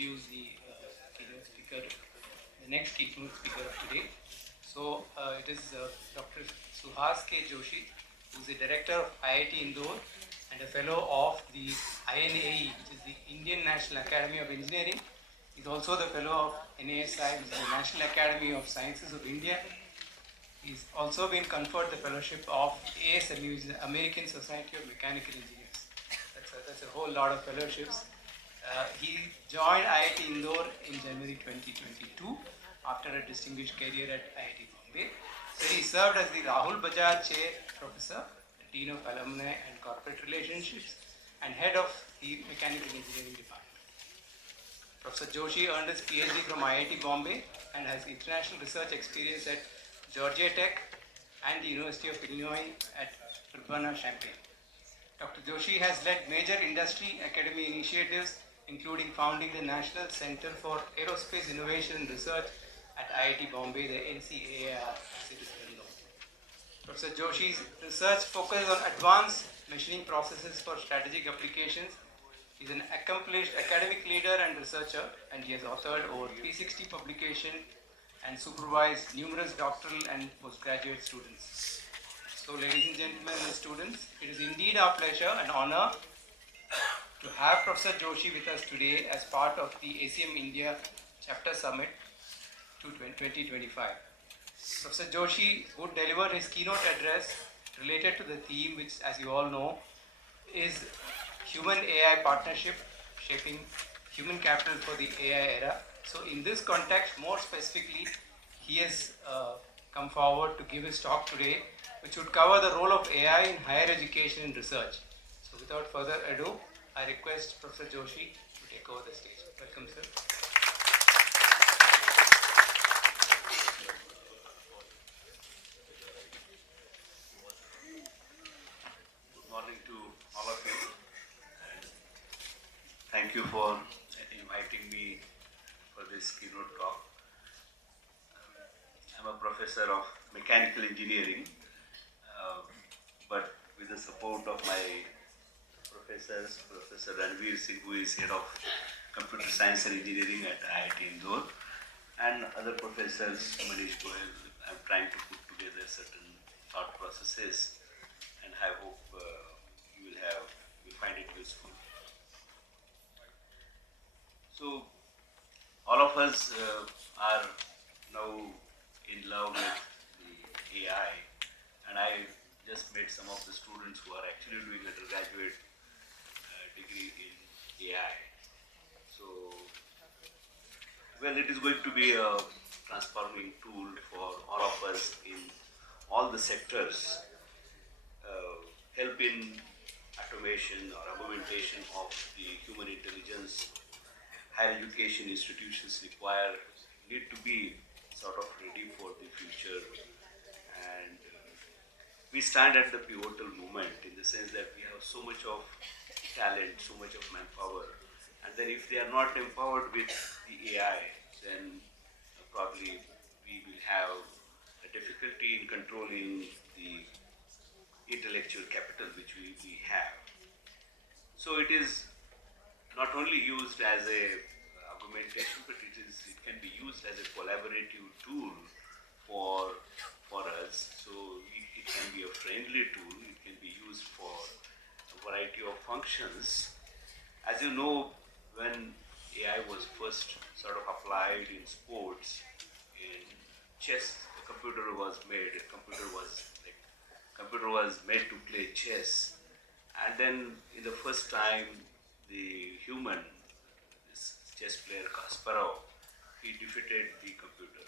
introduce the keynote speaker, the next keynote speaker of today. So it is Dr. SUHASH Joshi, who is the director of IIT Indore and a fellow of the INAE, which is the Indian National Academy of Engineering. He is also the fellow of NASI, which is the National Academy of Sciences of India. He's also been conferred the fellowship of ASM, which is the American Society of Mechanical Engineers. That's a whole lot of fellowships. He joined IIT Indore in January 2022 after a distinguished career at IIT Bombay. So he served as the Rahul Bajaj Chair Professor, Dean of Alumni and Corporate Relationships, and Head of the Mechanical Engineering Department. Professor Joshi earned his PhD from IIT Bombay and has international research experience at Georgia Tech and the University of Illinois at Urbana-Champaign. Dr. Joshi has led major industry academy initiatives, including founding the National Center for Aerospace Innovation and Research at IIT Bombay, the NCAR, as it is well known. Professor Joshi's research focuses on advanced machining processes for strategic applications. He is an accomplished academic leader and researcher, and he has authored over 360 publications and supervised numerous doctoral and postgraduate students. So, ladies and gentlemen and students, it is indeed our pleasure and honor to have Professor Joshi with us today as part of the ACM India Chapter Summit to 2025. Professor Joshi would deliver his keynote address related to the theme, which, as you all know, is Human-AI Partnership, Shaping Human Capital for the AI Era. So in this context, more specifically, he has come forward to give his talk today, which would cover the role of AI in higher education and research. So without further ado, I request Professor Joshi to take over the stage. Welcome, sir. Good morning to all of you. Thank you for inviting me for this keynote talk. I'm a professor of mechanical engineering, but with the support of my professors, Professor Ranveer Singh, who is head of computer science and engineering at IIT Indore, and other professors, Manish Goyal, I'm trying to put together certain thought processes, and I hope you will find it useful. So, all of us are now in love with the AI, and I just met some of the students who are actually doing undergraduate degree in AI. So, well, it is going to be a transforming tool for all of us in all the sectors, help in automation or augmentation of the human intelligence. Higher education institutions need to be sort of ready for the future, and we stand at the pivotal moment in the sense that we have so much of talent, so much of manpower, and then if they are not empowered with the AI, then probably we will have a difficulty in controlling the intellectual capital which we have. So it is not only used as a augmentation, but it can be used as a collaborative tool for us. So it can be a friendly tool. It can be used for a variety of functions. As you know, when AI was first sort of applied in sports, in chess, the computer was made. The computer was made to play chess, and then in the first time, the human, this chess player Kasparov, he defeated the computer.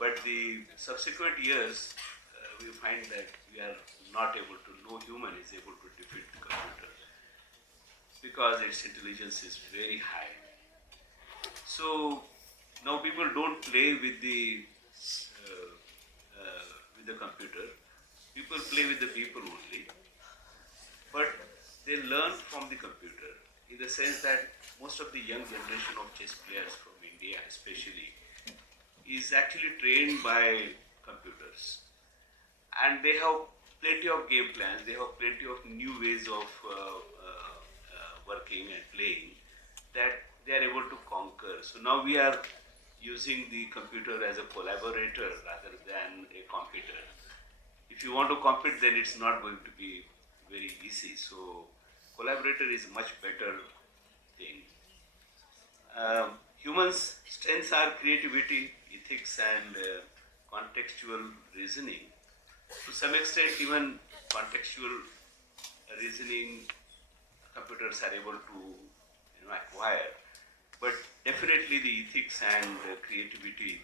But the subsequent years, we find that we are not able to, no human is able to defeat the computer because its intelligence is very high. So now people don't play with the computer. People play with the people only. But they learn from the computer in the sense that most of the young generation of chess players from India especially is actually trained by computers, and they have plenty of game plans, they have plenty of new ways of working and playing that they are able to conquer. So now we are using the computer as a collaborator rather than a competitor. If you want to compete, then it's not going to be very easy. So collaborator is a much better thing. Humans' strengths are creativity, ethics, and contextual reasoning. To some extent, even contextual reasoning, computers are able to acquire. But definitely the ethics and creativity,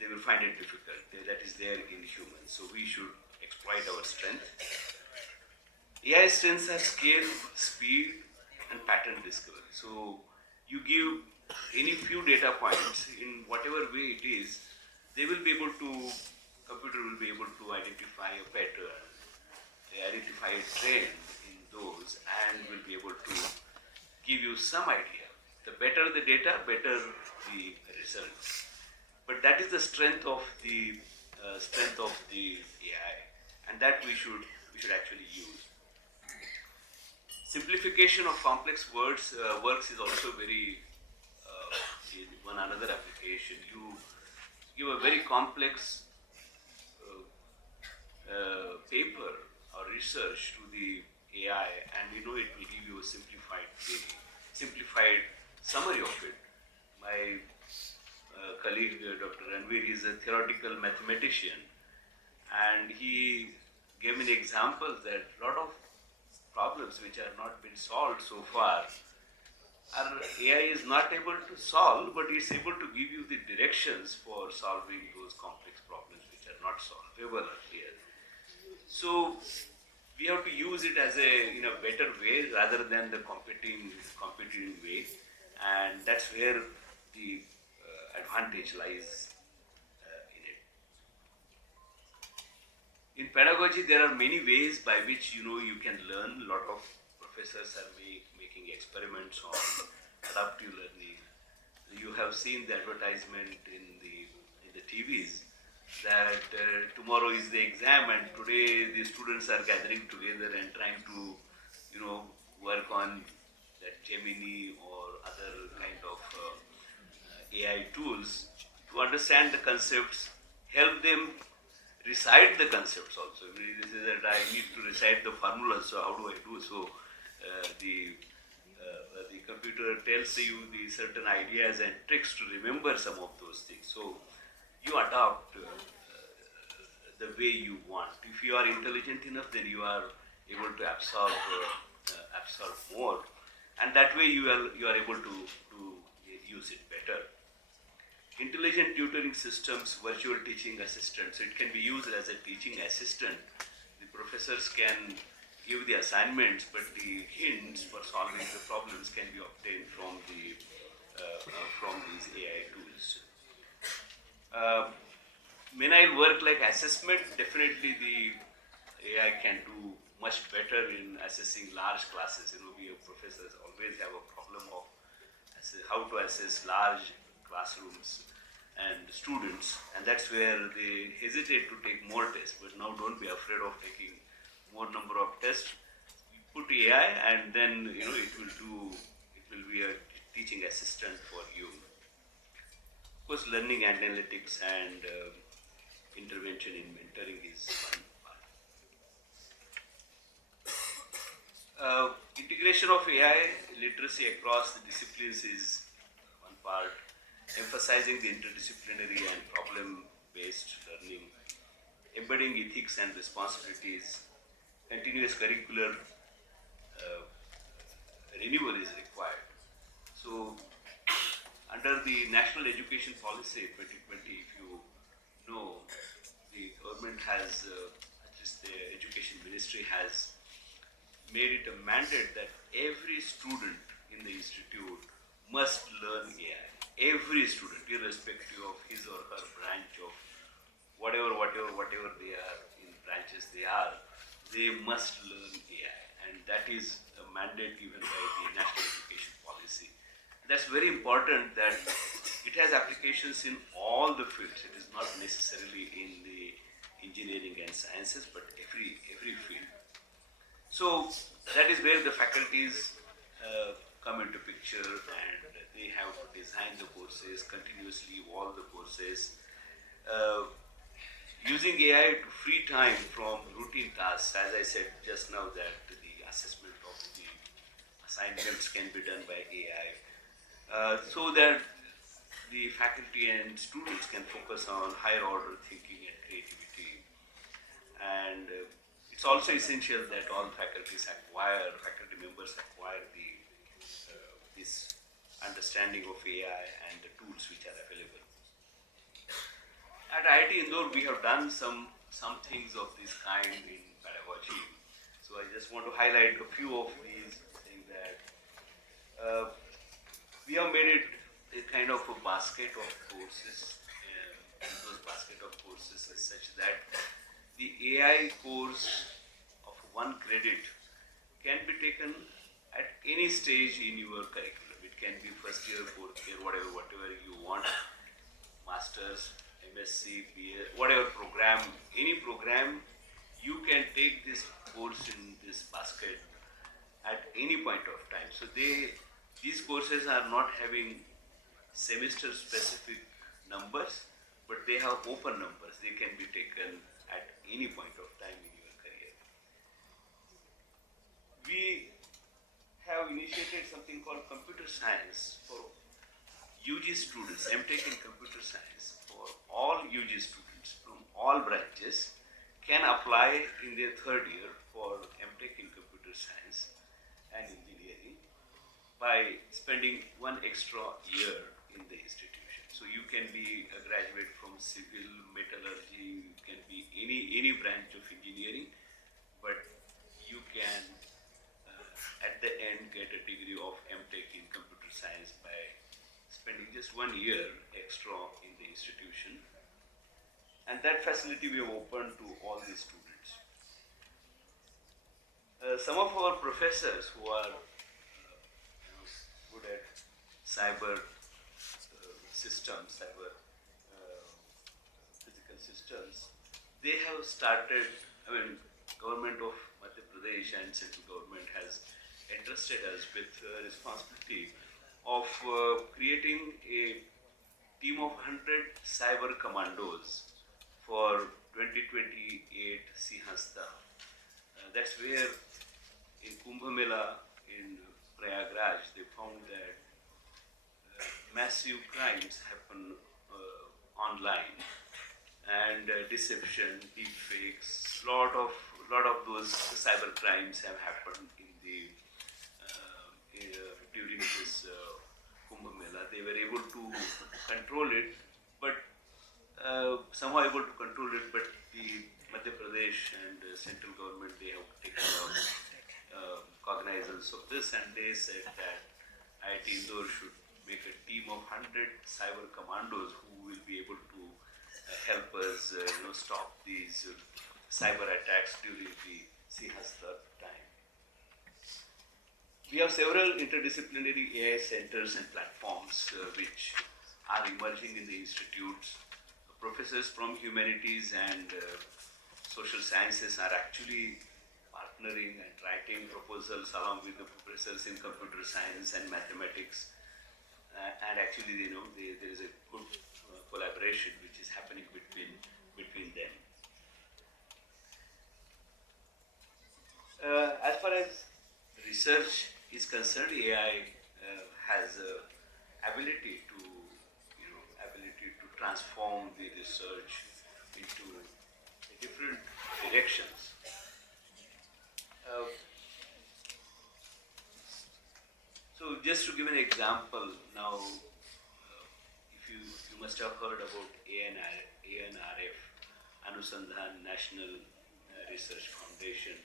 they will find it difficult. That is there in humans. So we should exploit our strength. AI strengths are scale, speed, and pattern discovery. So you give any few data points in whatever way it is, they will be able to, computer will be able to identify a pattern, identify a trend in those, and will be able to give you some idea. The better the data, better the results. But that is the strength of the AI, and that we should actually use. Simplification of complex works is also very one another application. You give a very complex paper or research to the AI, and it will give you a simplified summary of it. My colleague Dr. Ranveer is a theoretical mathematician, and he gave me an example that a lot of problems which are not been solved so far, our AI is not able to solve, but it's able to give you the directions for solving those complex problems which are not solvable earlier. So we have to use it as in a better way rather than the competing way, and that's where the advantage lies in it. In pedagogy, there are many ways by which you can learn. A lot of professors are making experiments on adaptive learning. You have seen the advertisement in the TVs that tomorrow is the exam, and today the students are gathering together and trying to work on that Gemini or other kind of AI tools to understand the concepts, help them recite the concepts also. This is that I need to recite the formula, so how do I do? So the computer tells you the certain ideas and tricks to remember some of those things. So you adopt the way you want. If you are intelligent enough, then you are able to absorb more, and that way you are able to use it better. Intelligent tutoring systems, virtual teaching assistants. So it can be used as a teaching assistant. The professors can give the assignments, but the hints for solving the problems can be obtained from these AI tools. Menile work like assessment, definitely the AI can do much better in assessing large classes. We professors always have a problem of how to assess large classrooms and students, and that's where they hesitate to take more tests. But now don't be afraid of taking more number of tests. You put AI, and then it will be a teaching assistant for you. Of course, learning analytics and intervention in mentoring is one part. Integration of AI literacy across the disciplines is one part. Emphasizing the interdisciplinary and problem-based learning, embedding ethics and responsibilities, continuous curricular renewal is required. So, under the National Education Policy 2020, if you know, the government has, at least the Education Ministry has made it a mandate that every student in the institute must learn AI. Every student, irrespective of his or her branch of whatever they are, in branches they must learn AI, and that is a mandate given by the National Education Policy. That's very important, that it has applications in all the fields. It is not necessarily in the engineering and sciences, but every field. So that is where the faculties come into picture, and they have to design the courses, continuously evolve the courses. Using AI to free time from routine tasks, as I said just now that the assessment of the assignments can be done by AI, so that the faculty and students can focus on higher order thinking and creativity. And it's also essential that all faculty members acquire this understanding of AI and the tools which are available. At IIT Indore, we have done some things of this kind in pedagogy. So I just want to highlight a few of these, saying that we have made it a kind of a basket of courses. And those basket of courses is such that the AI course of 1 credit can be taken at any stage in your curriculum. It can be first year, fourth year, whatever you want, masters, MSc, BA, whatever program, any program, you can take this course in this basket at any point of time. So these courses are not having semester specific numbers, but they have open numbers. They can be taken at any point of time in your career. We have initiated something called computer science for UG students, MTech in computer science, for all UG students from all branches can apply in their third year for MTech in computer science and engineering by spending 1 extra year in the institution. So you can be a graduate from civil, metallurgy, you can be any branch of engineering, but you can at the end get a degree of MTech in computer science by spending just 1 year extra in the institution. And that facility we have opened to all the students. Some of our professors who are good at cyber systems, cyber physical systems, they have started, government of Madhya Pradesh and central government has entrusted us with responsibility of creating a team of 100 cyber commandos for 2028 Sihasta. That's where in Kumbh Mela in Prayagraj they found that massive crimes happen online, and deception, deepfakes, lot of those cyber crimes have happened in the during this Kumbh Mela. They were able to control it, but somehow able to control it, but the Madhya Pradesh and central government, they have taken cognizance of this, and they said that IIT Indore should make a team of 100 cyber commandos who will be able to help us stop these cyber attacks during the Sihasta time. We have several interdisciplinary AI centers and platforms which are emerging in the institutes. Professors from humanities and social sciences are actually partnering and writing proposals along with the professors in computer science and mathematics. And actually, there is a good collaboration which is happening between them. As far as research is concerned, AI has ability to transform the research into different directions. So just to give an example now, if you must have heard about ANRF, Anusandhan National Research Foundation,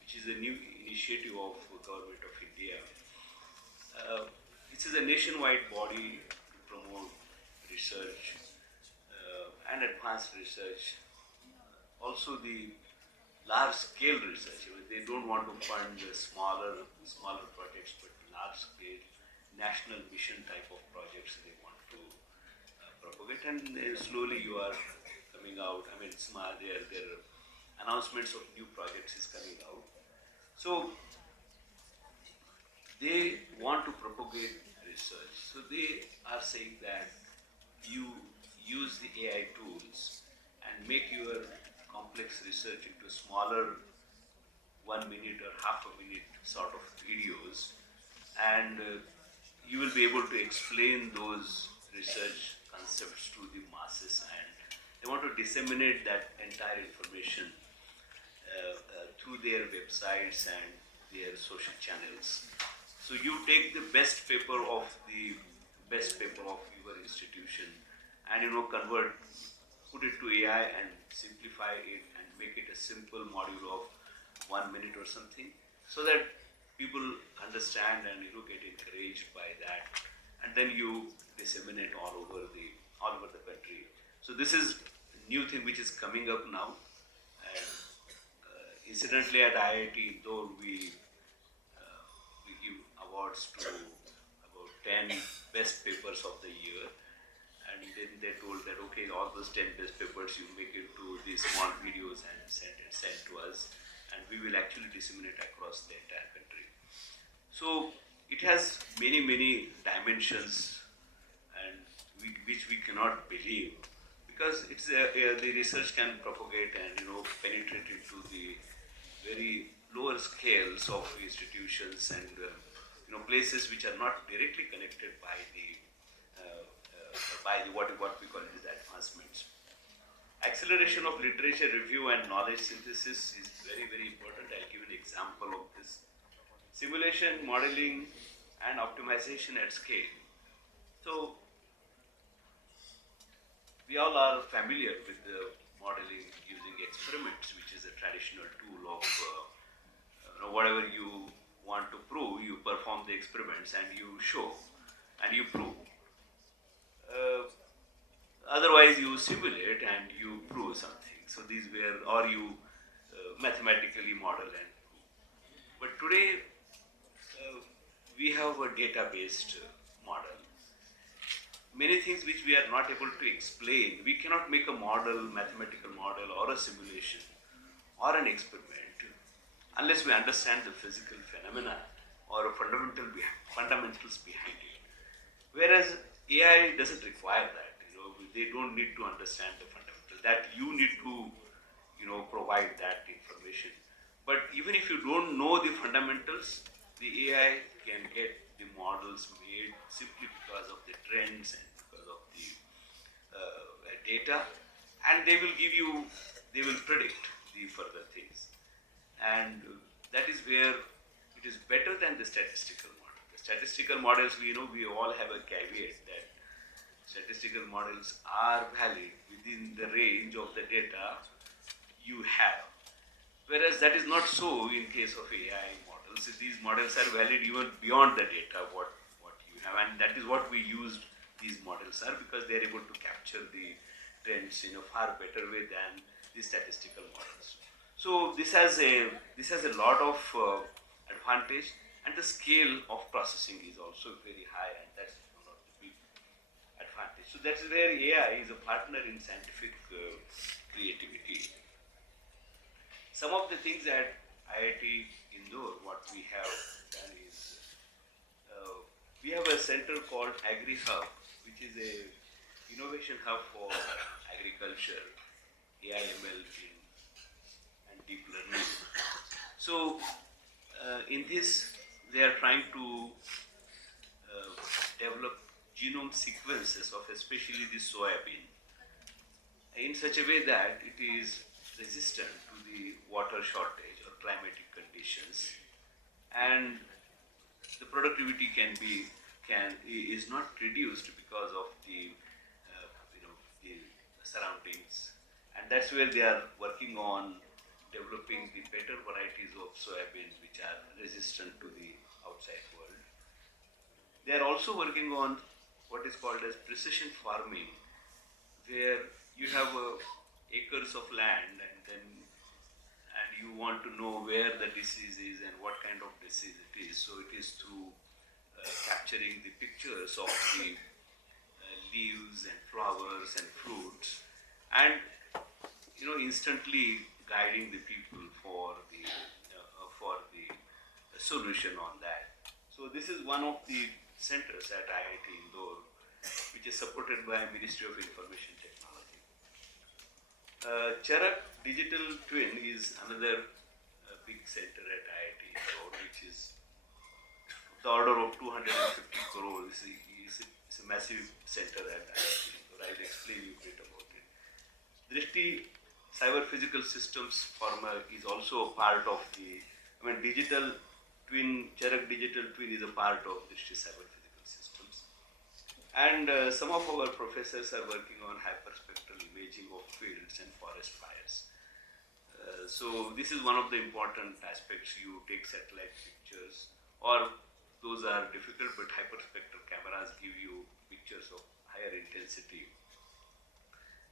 which is a new initiative of Government of India. This is a nationwide body to promote research and advanced research. Also the large-scale research. They don't want to fund smaller projects, but large-scale national mission type of projects they want to propagate. And slowly you are coming out. Their announcements of new projects is coming out. So they want to propagate research. So they are saying that you use the AI tools and make your complex research into smaller 1 minute or half a minute sort of videos, and you will be able to explain those research concepts to the masses, and they want to disseminate that entire information through their websites and their social channels. So you take the best paper of your institution and convert, put it to AI and simplify it and make it a simple module of 1 minute or something, so that people understand and get encouraged by that, and then you disseminate all over the country. So this is a new thing which is coming up now, and incidentally at IIT Indore we give awards to about 10 best papers of the year, and then they told that okay, all those 10 best papers you make it to these small videos and send to us, and we will actually disseminate across the entire country. So it has many dimensions, and which we cannot believe, because it's the research can propagate and penetrate into the very lower scales of institutions and places which are not directly connected by what we call it as advancements. Acceleration of literature review and knowledge synthesis is very important. I'll give an example of this. Simulation, modeling, and optimization at scale. So we all are familiar with the modeling using experiments, which is a traditional tool of whatever you want to prove, you perform the experiments and you show and you prove. Otherwise, you simulate and you prove something. So these were, or you mathematically model and prove. But today, we have a data-based model. Many things which we are not able to explain, we cannot make a model, mathematical model, or a simulation, or an experiment, unless we understand the physical phenomena or fundamentals behind it. Whereas AI doesn't require that. They don't need to understand the fundamentals. That you need to, provide that information. But even if you don't know the fundamentals, the AI can get the models made simply because of the trends and because of the data, and they will predict the further things. And that is where it is better than the statistical model. The statistical models, we all have a caveat that statistical models are valid within the range of the data you have. Whereas that is not so in case of AI models. These models are valid even beyond the data what you have, and that is what we used these models are, because they are able to capture the trends in a far better way than the statistical models. So this has a lot of advantage, and the scale of processing is also very high, and that's one of the big advantage. So that's where AI is a partner in scientific creativity. Some of the things at IIT Indore, what we have done is, we have a center called AgriHub, which is a innovation hub for agriculture, AI, ML, and deep learning. So in this, they are trying to develop genome sequences of especially the soybean in such a way that it is resistant to the water shortage or climatic conditions, and the productivity is not reduced because of the surroundings, and that's where they are working on developing the better varieties of soybeans which are resistant to the outside world. They are also working on what is called as precision farming, where you have acres of land, and you want to know where the disease is and what kind of disease it is. So it is through capturing the pictures of the leaves and flowers and fruits, and instantly guiding the people for the solution on that. So this is one of the centers at IIT Indore, which is supported by Ministry of Information Technology. Charak Digital Twin is another big center at IIT Indore, which is the order of 250 crores. It's a massive center at IIT Indore. I'll explain you a bit about it. Drishti Cyber Physical Systems Former is also a part of the, digital twin, Charak Digital Twin is a part of Drishti Cyber Physical Systems. And some of our professors are working on hyperspectral imaging of fields and forest fires. So this is one of the important aspects. You take satellite pictures, or those are difficult, but hyperspectral cameras give you pictures of higher intensity,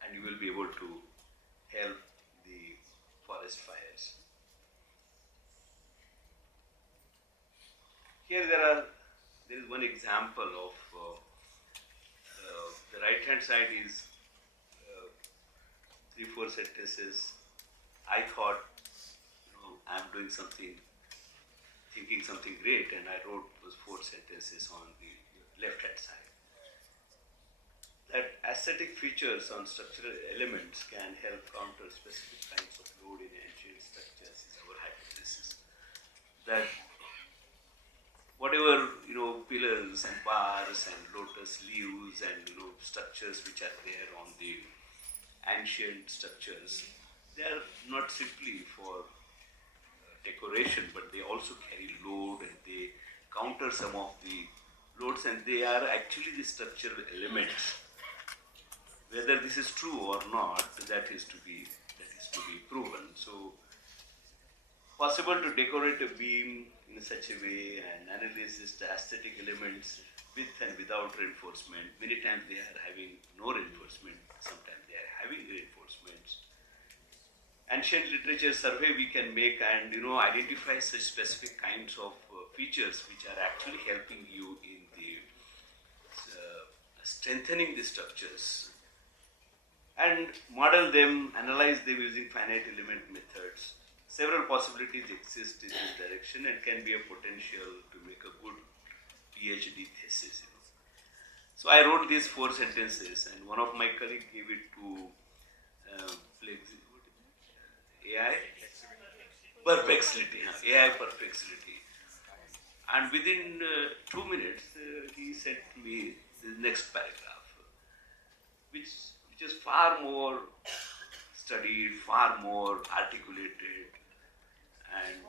and you will be able to help the forest fires. Here there is one example of the right hand side is 3-4 sentences. I thought, I'm doing something, thinking something great, and I wrote those 4 sentences on the left hand side. That aesthetic features on structural elements can help counter specific kinds of load in ancient structures is our hypothesis. That whatever, pillars and bars and lotus leaves and, structures which are there on the ancient structures, they are not simply for decoration, but they also carry load and they counter some of the loads, and they are actually the structural elements. Whether this is true or not, that is to be proven. So, possible to decorate a beam in such a way and analyze the aesthetic elements with and without reinforcement. Many times they are having no reinforcement, sometimes they are having reinforcements. Ancient literature survey we can make and identify such specific kinds of features which are actually helping you in the strengthening the structures, and model them, analyze them using finite element methods. Several possibilities exist in this direction and can be a potential to make a good PhD thesis. So I wrote these 4 sentences, and one of my colleagues gave it to AI perplexity, AI perplexity, and within 2 minutes he sent me the next paragraph, which is far more studied, far more articulated, and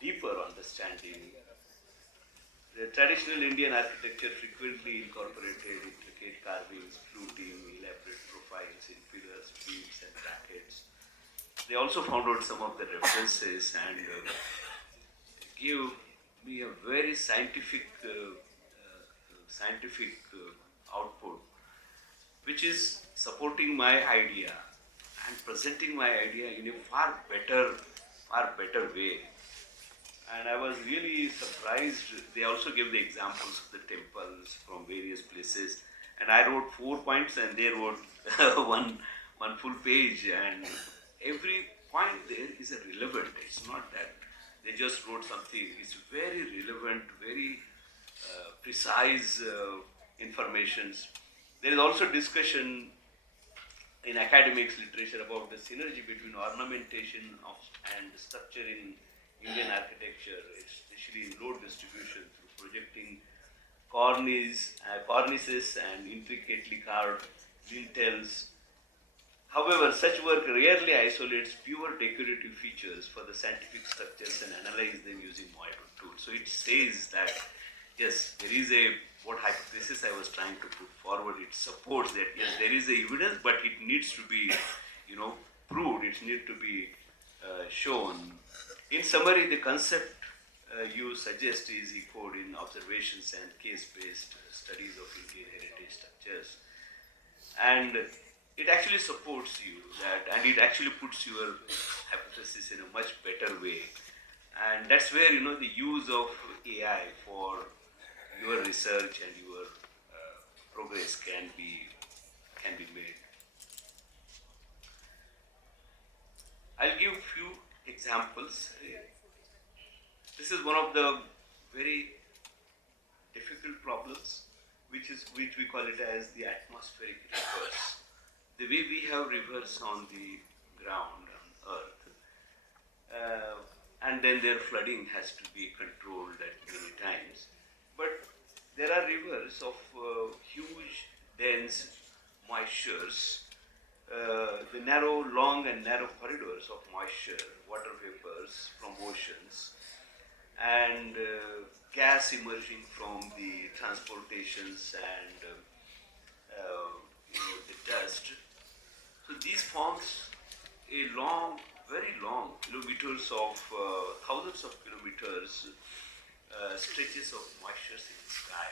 deeper understanding. The traditional Indian architecture frequently incorporated intricate carvings, fluting, elaborate profiles in pillars, beams, and brackets. They also found out some of the references and gave me a very scientific output, which is supporting my idea and presenting my idea in a far better way. And I was really surprised. They also gave the examples of the temples from various places, and I wrote 4 points and they wrote one full page, and every point there is relevant. It's not that they just wrote something. It's very relevant, very precise informations. There is also discussion in academics literature about the synergy between ornamentation and structure in Indian architecture, especially in load distribution through projecting cornices and intricately carved lintels. However, such work rarely isolates pure decorative features for the scientific structures and analyze them using modern tools. So it says that, yes, there is what hypothesis I was trying to put forward, it supports that, yes, there is evidence, but it needs to be, proved, it needs to be shown. In summary, the concept you suggest is echoed in observations and case-based studies of Indian heritage structures. And it actually supports you and it actually puts your hypothesis in a much better way. And that's where, the use of AI for your research and your progress can be made. I'll give few examples. This is one of the very difficult problems, which we call it as the atmospheric rivers. The way we have rivers on the ground on earth, and then their flooding has to be controlled at many times. But there are rivers of huge, dense moistures, the long and narrow corridors of moisture, water vapors from oceans, and gas emerging from the transportations and the dust. So these forms a long, very long kilometers of thousands of kilometers stretches of moistures in the sky.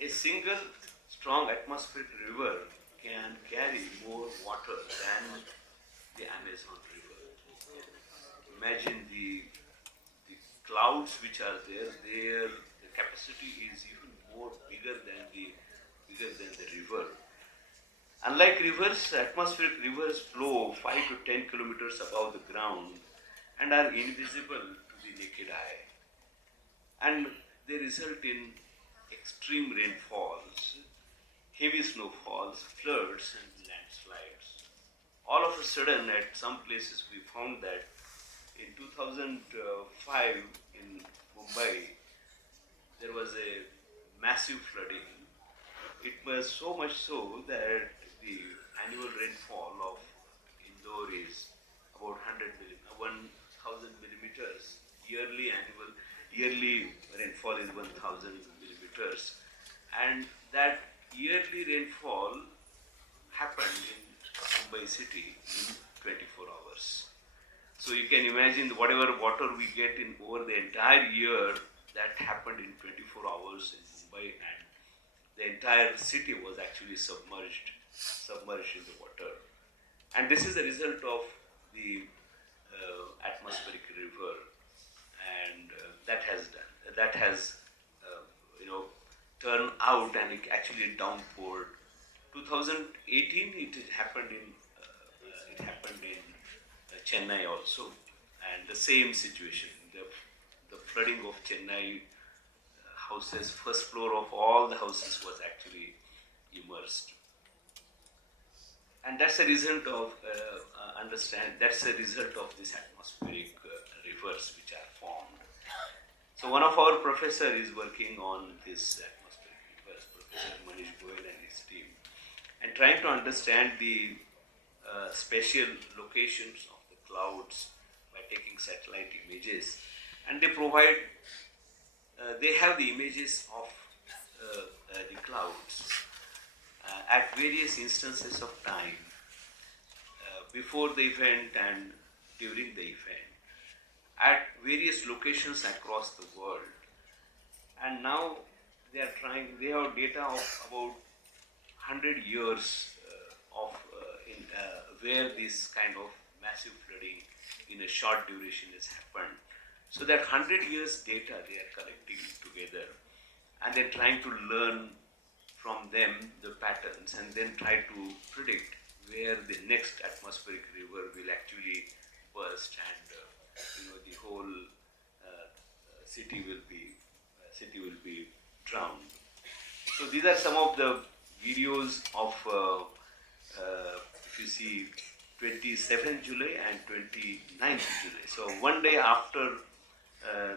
A single strong atmospheric river can carry more water than the Amazon River. Imagine the clouds which are there, the capacity is even more bigger than the river. Unlike rivers, atmospheric rivers flow 5 to 10 kilometers above the ground and are invisible to the naked eye. And they result in extreme rainfalls, heavy snowfalls, floods and landslides. All of a sudden, at some places we found that in 2005 in Mumbai, there was a massive flooding. It was so much so that the annual rainfall of Indore is about 1,000 millimeters. Yearly rainfall is 1,000 millimeters, and that yearly rainfall happened in Mumbai city in 24 hours. So you can imagine whatever water we get in over the entire year, that happened in 24 hours in Mumbai, and the entire city was actually submerged in the water. And this is the result of the atmospheric river, and that has turned out, and it actually downpoured. 2018 it happened in Chennai also, and the same situation. The flooding of Chennai houses, first floor of all the houses was actually immersed. And that's a result of that's a result of this atmospheric rivers which are formed. So one of our professor is working on this atmospheric rivers, Professor Manish Goyal and his team, and trying to understand the spatial locations of the clouds by taking satellite images, and they provide. They have the images of the clouds at various instances of time, before the event and during the event, at various locations across the world. And now they have data of about 100 years where this kind of massive flooding in a short duration has happened. So that 100 years data they are collecting together, and then trying to learn from them the patterns, and then try to predict where the next atmospheric river will actually burst, and the whole city will be drowned. So these are some of the videos of if you see 27th July and 29th July. So one day after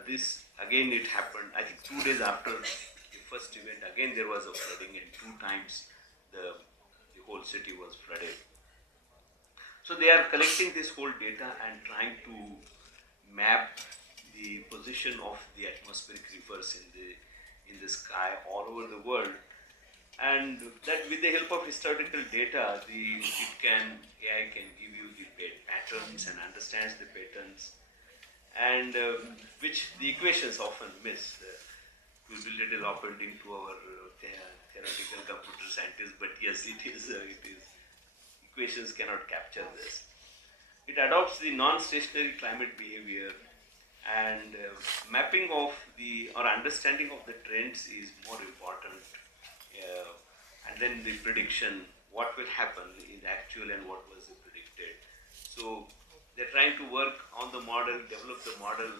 this, again it happened. I think 2 days after the first event, again there was a flooding, and 2 times the whole city was flooded. So they are collecting this whole data and trying to map the position of the atmospheric rivers in the sky all over the world. And that, with the help of historical data, AI can give you the patterns and understands the patterns, and which the equations often miss. It will be little offending to our theoretical computer scientists, but yes, it is. Equations cannot capture this. It adopts the non-stationary climate behavior, and mapping of or understanding of the trends is more important. And then the prediction, what will happen is actual and what was predicted. So they're trying to work on the model, develop the model,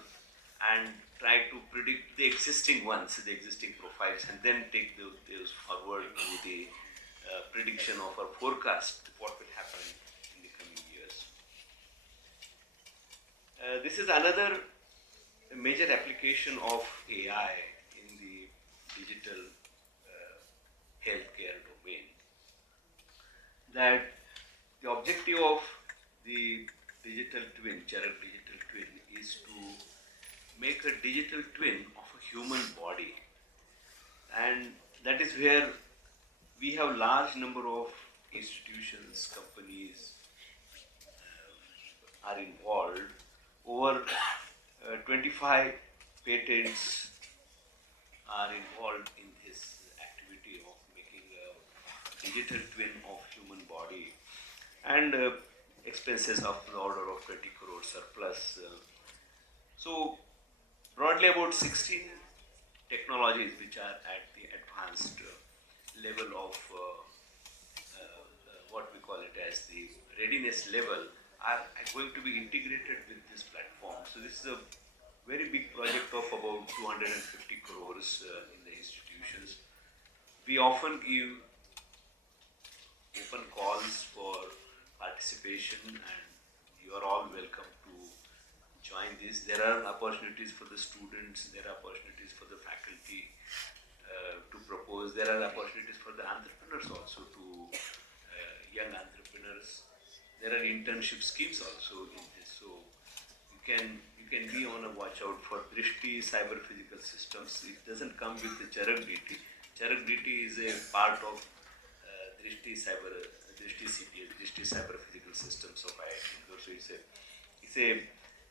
and try to predict the existing ones, the existing profiles, and then take those forward to the prediction of our forecast, what will happen in the coming years. This is another major application of AI in the digital healthcare domain. That the objective of the digital twin, Charag digital twin, is to make a digital twin of a human body, and that is where we have large number of institutions, companies are involved. Over 25 patents are involved in this activity of making a digital twin of human body, and expenses of the order of 20 crores or plus. So broadly about 16 technologies which are at the advanced level of what we call it as the readiness level are going to be integrated with this platform. So this is a very big project of about 250 crores in the institutions. We often give open calls for participation, and you are all welcome to join this. There are opportunities for the students, there are opportunities for the faculty to propose, there are opportunities for the entrepreneurs also, to young entrepreneurs. There are internship schemes also in this, so you can be on a watch out for Drishti Cyber Physical Systems. It doesn't come with the Charag DT. Charag DT is a part of Drishti CPS, Drishti Cyber Physical Systems of IIT. So it's a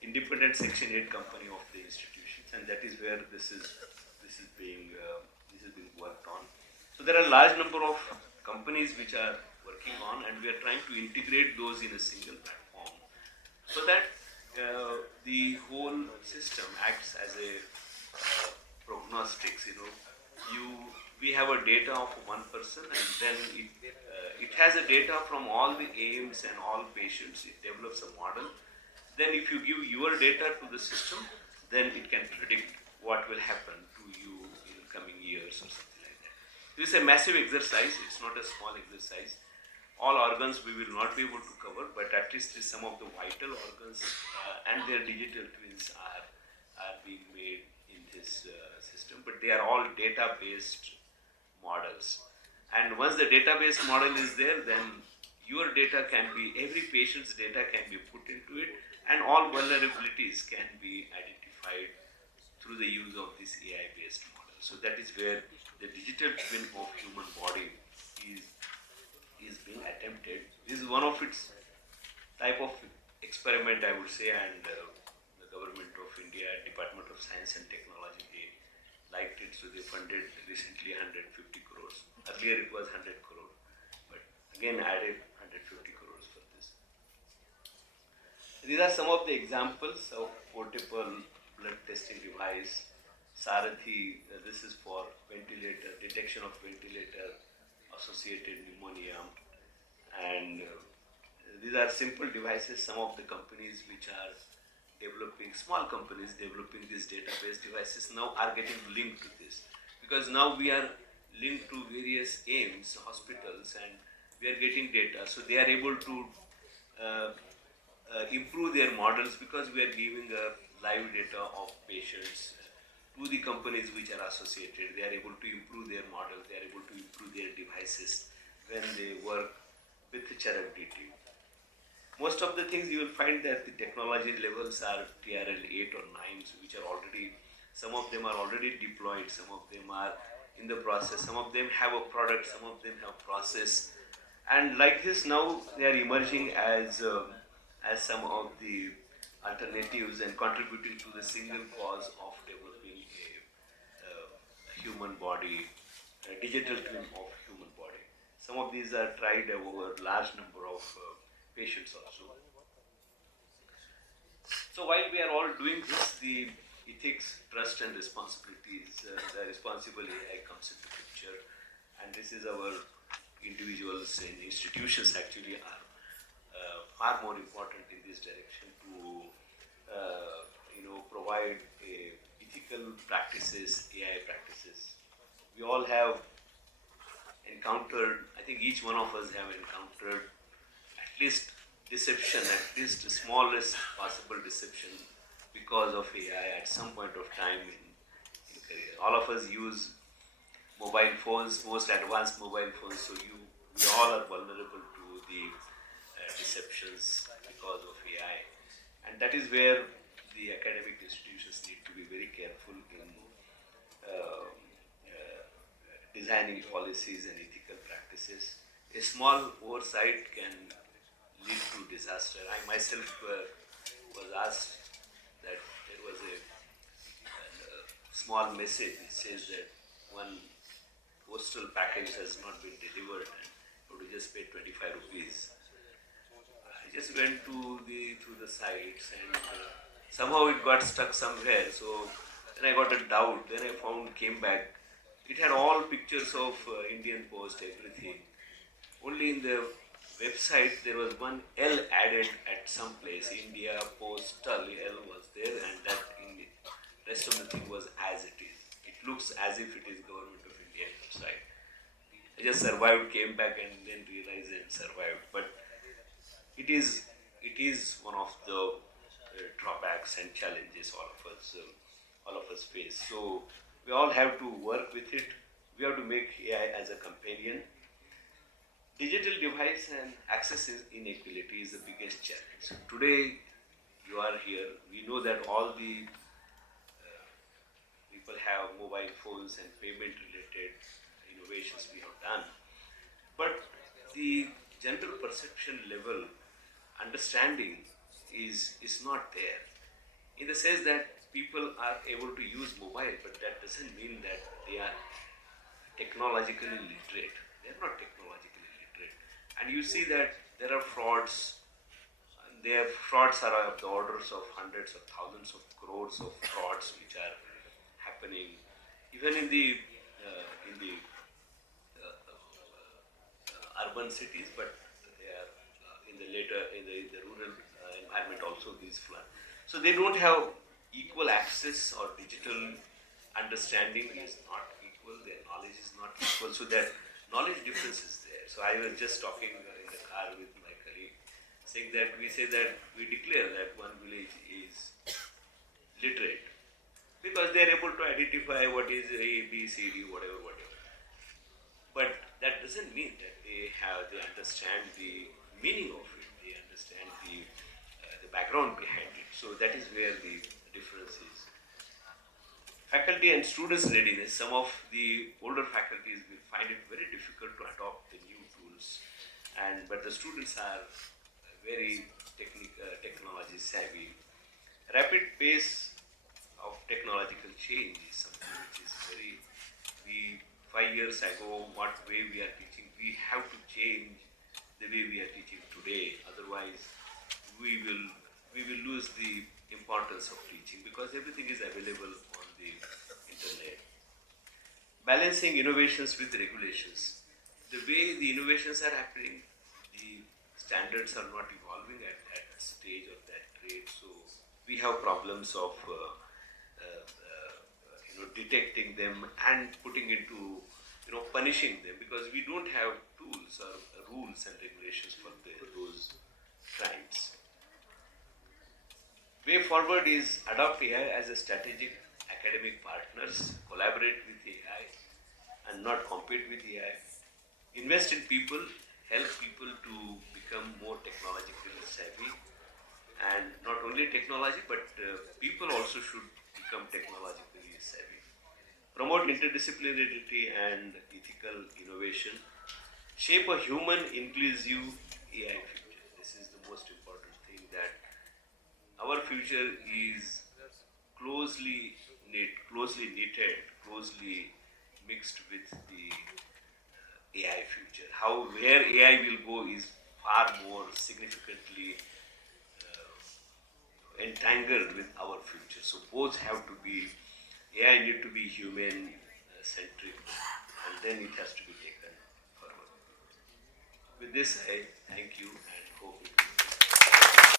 independent Section 8 company of the institutions, and that is where this is being worked on. So there are a large number of companies which are working on, and we are trying to integrate those in a single platform, so that the whole system acts as a prognostics. We have a data of one person, and then it has a data from all the AIMS and all patients. It develops a model. Then if you give your data to the system, then it can predict what will happen to you in coming years or something like that. This is a massive exercise. It's not a small exercise. All organs we will not be able to cover, but at least some of the vital organs and their digital twins are being made in this system. But they are all data-based models. And once the database model is there, then your data can be, every patient's data can be put into it, and all vulnerabilities can be identified through the use of this AI-based model. So that is where the digital twin of human body is being attempted. This is one of its type of experiment, I would say, and the government of India, Department of Science and Technology, they liked it, so they funded recently 150 crores. Earlier it was 100 crore, but again added 150 crores for this. These are some of the examples of portable blood testing device. Sarathi, this is for ventilator, detection of ventilator associated pneumonia, and these are simple devices. Some of the companies which are developing, small companies developing these database devices now are getting linked to this, because now we are linked to various AIMS, hospitals, and we are getting data, so they are able to improve their models, because we are giving live data of patients to the companies which are associated. They are able to improve their models, they are able to improve their devices when they work with Charag DT. Most of the things you will find that the technology levels are TRL 8 or 9, which are already, some of them are already deployed, some of them are in the process, some of them have a product, some of them have process. And like this, now they are emerging as some of the alternatives and contributing to the single cause of developing a human body, a digital twin of human body. Some of these are tried over a large number of patients also. So while we are all doing this, the ethics, trust and responsibilities, the responsible AI comes into picture, and this is our individuals and institutions actually are far more important in this direction to provide a ethical practices, AI practices. We all have encountered, I think each one of us have encountered at least deception, at least the smallest possible deception because of AI at some point of time in career. All of us use mobile phones, most advanced mobile phones, so we all are vulnerable to the deceptions because of AI. And that is where the academic institutions need to be very careful in designing policies and ethical practices. A small oversight can lead to disaster. I myself was asked that there was a small message which says that one postal package has not been delivered and you have to just pay 25 rupees. I just went through the sites and somehow it got stuck somewhere. So then I got a doubt. Then I came back. It had all pictures of Indian Post, everything. Only in the website there was one L added at some place. India Postal L was there, and that in the rest of the thing was as it is. It looks as if it is Government of India website. I just survived, came back, and then realized and survived. But it is one of the drawbacks and challenges all of us face. So we all have to work with it. We have to make AI as a companion. Digital device and access inequality is the biggest challenge. So today you are here. We know that all the people have mobile phones and payment related innovations we have done. But the general perception level understanding is not there. In the sense that people are able to use mobile, but that doesn't mean that they are technologically literate. They are not technologically literate. And you see that there are frauds. Their frauds are of the orders of hundreds of thousands of crores of frauds which are happening, even in the urban cities, but they are in the rural environment also these flood. So they don't have equal access, or digital understanding is not equal, their knowledge is not equal, so that knowledge difference is there. So I was just talking in the car with my colleague, saying that we declare that one village is literate because they are able to identify what is A, B, C, D, whatever. But that doesn't mean that they understand the meaning of it, they understand the background behind it. So that is where the difference is. Faculty and students' readiness. Some of the older faculties will find it very difficult to adopt the new tools, but the students are very technology savvy. Rapid pace of technological change is something which is very, 5 years ago, what way we are teaching, we have to change the way we are teaching today. Otherwise, we will lose the importance of teaching because everything is available on the internet. Balancing innovations with regulations. The way the innovations are happening, the standards are not evolving at that stage or that rate. So we have problems of detecting them and putting into, punishing them because we don't have tools or rules and regulations for those crimes. Way forward is adopt AI as a strategic academic partners, collaborate with AI and not compete with AI. Invest in people, help people to become more technologically savvy, and not only technology but people also should become technologically savvy. Promote interdisciplinarity and ethical innovation. Shape a human inclusive AI future. This is the most important thing, that our future is closely knitted, closely mixed with the AI future. Where AI will go is far more significantly entangled with our future. So both have to be, AI need to be human centric, and then it has to be taken forward. With this, I thank you and hope it